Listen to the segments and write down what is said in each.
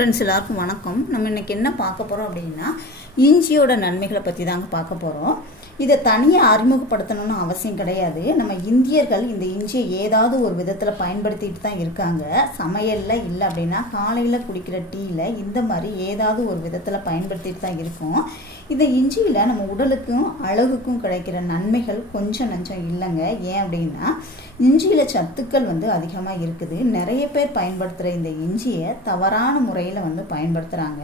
Friends எல்லாருக்கும் வணக்கம். நம்ம இன்னைக்கு என்ன பார்க்க போகிறோம் அப்படின்னா இஞ்சியோட நன்மைகளை பற்றி தாங்க பார்க்க போகிறோம் இதை தனியாக அறிமுகப்படுத்தணும்னு அவசியம் கிடையாது. நம்ம இந்தியர்கள் இந்த இஞ்சியை ஏதாவது ஒரு விதத்தில் பயன்படுத்திட்டு தான் இருக்காங்க. சமையலில் இல்லை அப்படின்னா காலையில் குடிக்கிற டீயில் இந்த மாதிரி ஏதாவது ஒரு விதத்தில் பயன்படுத்திட்டு தான் இருக்கோம். இந்த இஞ்சியில் நம்ம உடலுக்கும் அழகுக்கும் கிடைக்கிற நன்மைகள் கொஞ்சம் நஞ்சம் இல்லைங்க. ஏன் அப்படின்னா இஞ்சியில் சத்துக்கள் வந்து அதிகமாக இருக்குது. நிறைய பேர் பயன்படுத்துகிற இந்த இஞ்சியை தவறான முறையில் வந்து பயன்படுத்துகிறாங்க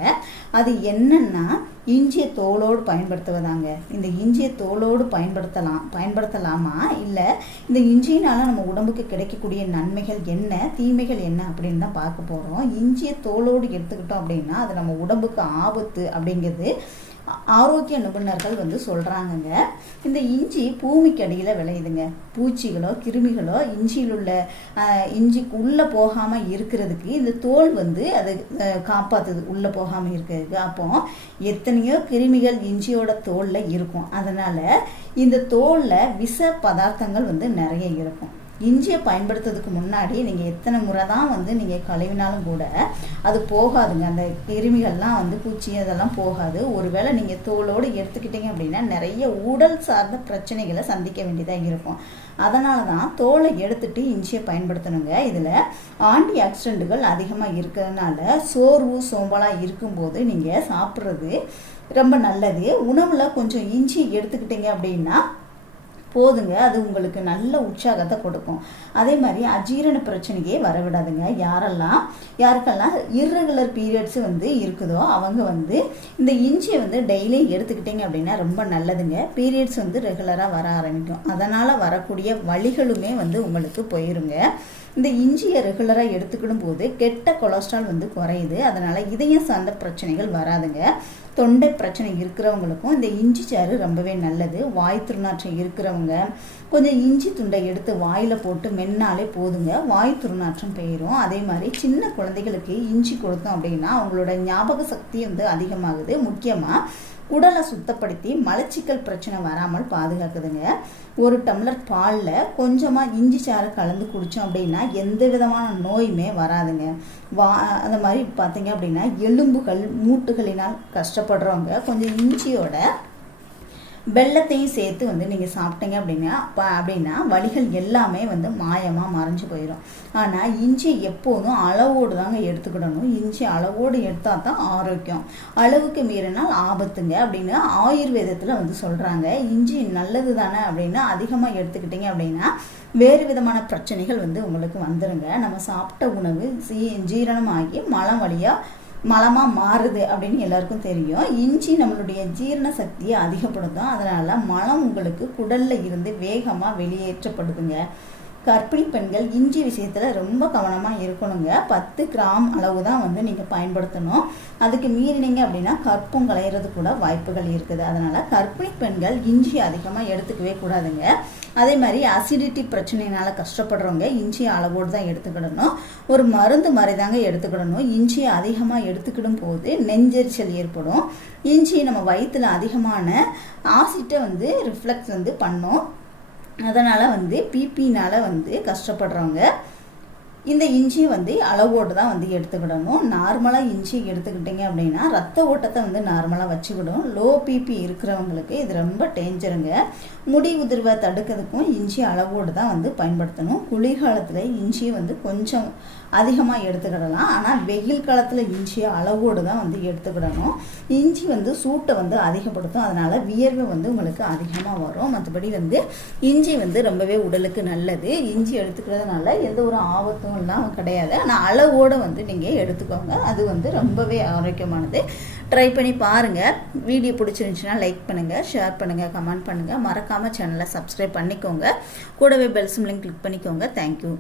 அது என்னன்னா இஞ்சியை தோலோடு பயன்படுத்துவதாங்க. இந்த இஞ்சியை தோலோடு பயன்படுத்தலாம் பயன்படுத்தலாமா? இல்லை இந்த இஞ்சியினால் நம்ம உடம்புக்கு கிடைக்கக்கூடிய நன்மைகள் என்ன தீமைகள் என்ன அப்படின்னு தான் பார்க்க போகிறோம் இஞ்சியை தோலோடு எடுத்துக்கிட்டோம் அப்படின்னா அது நம்ம உடம்புக்கு ஆபத்து அப்படிங்கிறது ஆரோக்கிய நிபுணர்கள் வந்து சொல்கிறாங்கங்க இந்த இஞ்சி பூமிக்கு அடியில் விளையுதுங்க. பூச்சிகளோ கிருமிகளோ இஞ்சியில் உள்ள இஞ்சிக்கு உள்ளே போகாமல் இருக்கிறதுக்கு இந்த தோல் வந்து அது காப்பாற்றுது உள்ளே போகாமல் இருக்கிறதுக்கு. அப்போ எத்தனையோ கிருமிகள் இஞ்சியோட தோலில் இருக்கும். அதனால் இந்த தோலில் விஷ பதார்த்தங்கள் வந்து நிறைய இருக்கும். இஞ்சியை பயன்படுத்துறதுக்கு முன்னாடி நீங்கள் எத்தனை முறை தான் வந்து நீங்கள் கழுவினாலும் கூட அது போகாதுங்க. அந்த கிருமிகள்லாம் வந்து பூச்சி அதெல்லாம் போகாது. ஒருவேளை நீங்கள் தோலோடு எடுத்துக்கிட்டீங்க அப்படின்னா நிறைய உடல் சார்ந்த பிரச்சனைகளை சந்திக்க வேண்டியதாக இருக்கும். அதனால தான் தோலை எடுத்துட்டு இஞ்சியை பயன்படுத்தணுங்க. இதில் ஆன்டி ஆக்சிடென்ட்டுகள் அதிகமாக இருக்கிறதுனால சோர்வு சோம்பலாக இருக்கும்போது நீங்கள் சாப்பிட்றது ரொம்ப நல்லது. உணவில் கொஞ்சம் இஞ்சி எடுத்துக்கிட்டீங்க அப்படின்னா போதுங்க. அது உங்களுக்கு நல்ல உற்சாகத்தை கொடுக்கும். அதே மாதிரி அஜீரண பிரச்சனையே வரவிடாதுங்க. யாரெல்லாம் யாருக்கெல்லாம் இர்ரெகுலர் பீரியட்ஸ் வந்து இருக்குதோ அவங்க வந்து இந்த இஞ்சியை வந்து டெய்லி எடுத்துக்கிட்டீங்க அப்படின்னா ரொம்ப நல்லதுங்க. பீரியட்ஸ் வந்து ரெகுலராக வர ஆரம்பிக்கும். அதனால் வரக்கூடிய வழிகளுமே வந்து உங்களுக்கு போயிருங்க. இந்த இஞ்சியை ரெகுலராக எடுத்துக்கிடும் போது கெட்ட கொலஸ்ட்ரால் வந்து குறையுது. அதனால் இதயம் சார்ந்த பிரச்சனைகள் வராதுங்க. தொண்டை பிரச்சனை இருக்கிறவங்களுக்கும் இந்த இஞ்சி சாறு ரொம்பவே நல்லது. வாய் துர்நாற்றம் இருக்கிறவங்க கொஞ்சம் இஞ்சி துண்டை எடுத்து வாயில் போட்டு மென்னாலே போதுங்க. வாய் துர்நாற்றம் போயிடும் அதே மாதிரி சின்ன குழந்தைகளுக்கு இஞ்சி கொடுத்தோம் அப்படின்னா அவங்களோட ஞாபக சக்தி வந்து அதிகமாகுது. முக்கியமாக உடலை சுத்தப்படுத்தி மலச்சிக்கல் பிரச்சனை வராமல் பாதுகாக்குதுங்க. ஒரு டம்ளர் பாலில் கொஞ்சமாக இஞ்சி சாறு கலந்து குடித்தோம் அப்படின்னா எந்த விதமான நோயுமே வராதுங்க. வா அந்த மாதிரி பார்த்தீங்க அப்படின்னா எலும்புகள் மூட்டுகளினால் கஷ்டப்படுறவங்க கொஞ்சம் இஞ்சியோட வெள்ளத்தையும் சேர்த்து வந்து நீங்கள் சாப்பிட்டீங்க அப்படின்னா அப்போ அப்படின்னா வலிகள் எல்லாமே வந்து மாயமாக மறைஞ்சு போயிடும் ஆனால் இஞ்சி எப்போதும் அளவோடு தாங்க எடுத்துக்கிடணும். இஞ்சி அளவோடு எடுத்தால் தான் ஆரோக்கியம். அளவுக்கு மீறினால் ஆபத்துங்க அப்படின்னு ஆயுர்வேதத்தில் வந்து சொல்கிறாங்க இஞ்சி நல்லது தானே அப்படின்னு அதிகமாக எடுத்துக்கிட்டீங்க அப்படின்னா வேறு விதமான பிரச்சனைகள் வந்து உங்களுக்கு வந்துருங்க. நம்ம சாப்பிட்ட உணவு சீ ஜீரணமாகி மலம் வழியாக மலமாக மாறுது அப்படின்னு எல்லாருக்கும் தெரியும். இஞ்சி நம்மளுடைய ஜீரண சக்தியை அதிகப்படுத்தும். அதனால் மலம் உங்களுக்கு குடலில் இருந்து வேகமாக வெளியேற்றப்படுதுங்க. கர்ப்பிணி பெண்கள் இஞ்சி விஷயத்தில் ரொம்ப கவனமாக இருக்கணுங்க. பத்து கிராம் அளவு தான் வந்து நீங்கள் பயன்படுத்தணும். அதுக்கு மீறினீங்க அப்படின்னா கற்பம் கலையிறது கூட வாய்ப்புகள் இருக்குது. அதனால் கர்ப்பிணி பெண்கள் இஞ்சி அதிகமாக எடுத்துக்கவே கூடாதுங்க. அதே மாதிரி அசிடிட்டி பிரச்சனையினால் கஷ்டப்படுறவங்க இஞ்சி அளவோடு தான் எடுத்துக்கிடணும். ஒரு மருந்து மாதிரி தாங்க எடுத்துக்கிடணும். இஞ்சி அதிகமாக எடுத்துக்கிடும் போது நெஞ்செரிச்சல் ஏற்படும். இஞ்சி நம்ம வயிற்றில் அதிகமான ஆசிட்டை வந்து ரிஃப்ளெக்ஸ் வந்து பண்ணும். அதனால் வந்து பிபினால் வந்து கஷ்டப்படுறவங்க இந்த இஞ்சி வந்து அளவோடு தான் வந்து எடுத்துக்கிடணும். நார்மலாக இஞ்சி எடுத்துக்கிட்டிங்க அப்படின்னா ரத்த ஓட்டத்தை வந்து நார்மலாக வச்சுக்கிடும். லோ பிபி இருக்கிறவங்களுக்கு இது ரொம்ப டேஞ்சருங்க. முடி உதிர்வை தடுக்கிறதுக்கும் இஞ்சி அளவோடு தான் வந்து பயன்படுத்தணும். குளிர்காலத்தில் இஞ்சியை வந்து கொஞ்சம் அதிகமாக எடுத்துக்கிடலாம். ஆனால் வெயில் காலத்தில் இஞ்சியை அளவோடு தான் வந்து எடுத்துக்கிடணும். இஞ்சி வந்து சூட்டை வந்து அதிகப்படுத்தும். அதனால் வியர்வை வந்து உங்களுக்கு அதிகமாக வரும். மற்றபடி வந்து இஞ்சி வந்து ரொம்பவே உடலுக்கு நல்லது. இஞ்சி எடுத்துக்கிறதுனால எந்த ஒரு ஆபத்தும் எல்லாம் கிடையாது. ஆனால் அளவோடு வந்து நீங்கள் எடுத்துக்கோங்க. அது வந்து ரொம்பவே ஆரோக்கியமானது. ட்ரை பண்ணி பாருங்கள் வீடியோ பிடிச்சிருந்துச்சுன்னா லைக் பண்ணுங்கள் ஷேர் பண்ணுங்கள் கமெண்ட் பண்ணுங்கள் மறக்காமல் சேனலை சப்ஸ்கிரைப் பண்ணிக்கோங்க. கூடவே பெல்ஸும் லிங்க் கிளிக் பண்ணிக்கோங்க. Thank you